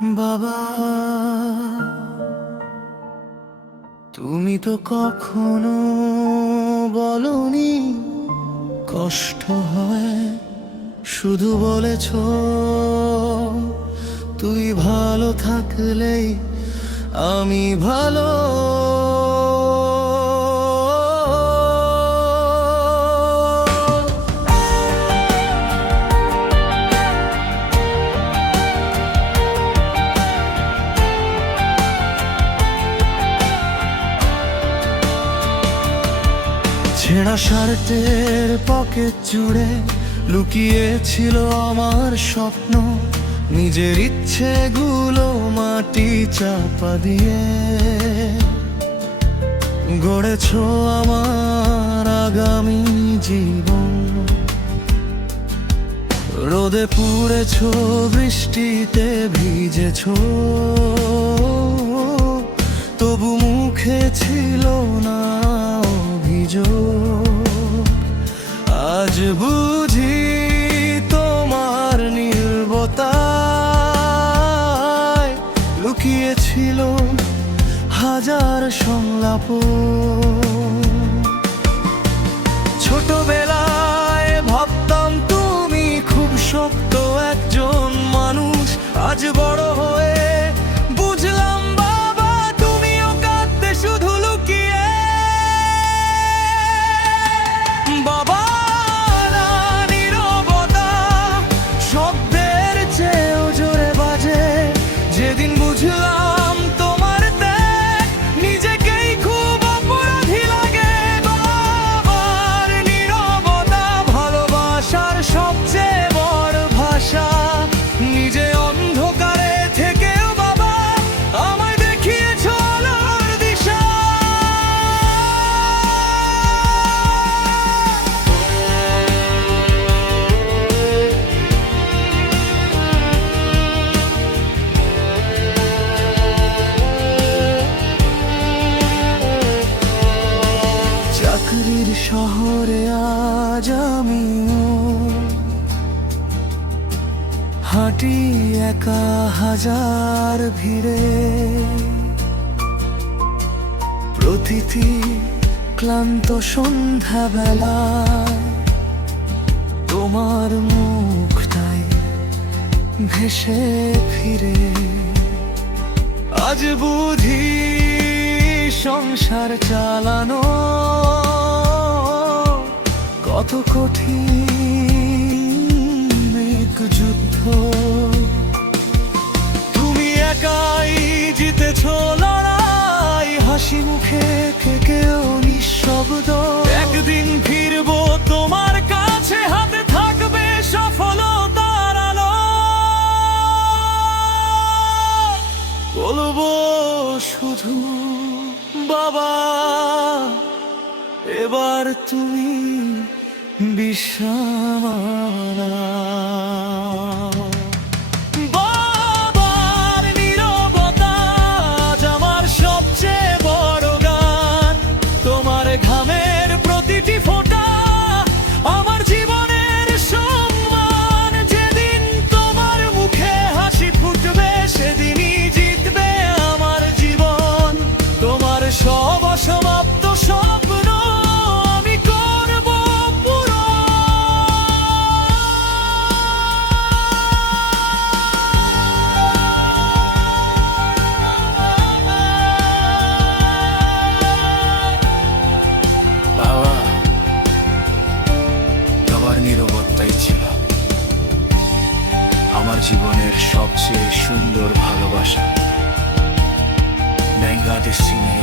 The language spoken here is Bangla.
বাবা, তুমি তো কখনো বলনি কষ্ট হয়, শুধু বলেছ তুই ভালো থাকলেই আমি ভালো। ছেঁড়া শার্টের পকেট জুড়ে লুকিয়েছিল আমার স্বপ্ন, নিজের ইচ্ছেগুলো মাটি চাপা দিয়ে গড়েছ আমার আগামী জীবন। রোদে পুড়েছ, বৃষ্টিতে ভিজেছ, তবু মুখে ছিল না অভিযোগ। আজ বুঝি তোমার নীরবতায় লুকিয়েছিল হাজার সংলাপ। ছোটবেলায় ভাবতাম তুমি খুব শক্ত একজন মানুষ, আজ বড় হয়ে বুঝলাম বাবা তুমিও কাঁদতে শুধু লুকিয়ে। বাবা না, নীরবতা শব্দের চেয়েও জোরে বাজে। যেদিন বুঝলাম তোমার ত্যাগ, নিজেকেই খুব অপরাধী লাগে। বাবার নীরবতা ভালোবাসার সবচেয়ে বড় ভাষা। নিজে অন্ধকারে থেকেও বাবা আমায় দেখিয়েছ আলোর দিশা। চাকরির শহরে আজ আমিও হাঁটি একা হাজার ভিড়ে। প্রতিটি ক্লান্ত সন্ধ্যাবেলা তোমার মুখটাই ভেসে ফিরে। আজ বুঝি সংসার চালানো কত কঠিন এক যুদ্ধ। তুমি একাই জিতেছ লড়াই, হাসি মুখে থেকেও নিঃশব্দ। একদিন ফিরবো তোমার কাছে, হাতে থাকবে সফলতার আলো। বলবো শুধু বাবা, এবার তুমি বিশ্রাম নাও। বাবার নীরবতা আজ আমার সবচেয়ে বড় গান। তোমার ঘামের প্রতিটি ফোঁটা আমার জীবনের সম্মান। যেদিন তোমার মুখে হাসি ফুটবে, সেদিনই জিতবে আমার জীবন। তোমার সব অসমাপ্ত স্বপ্ন আমি করব পুরো। বাবা, তোমার নীরবতাই ছিল আমার জীবনের সবচেয়ে সুন্দর ভালোবাসা। Venga de cine,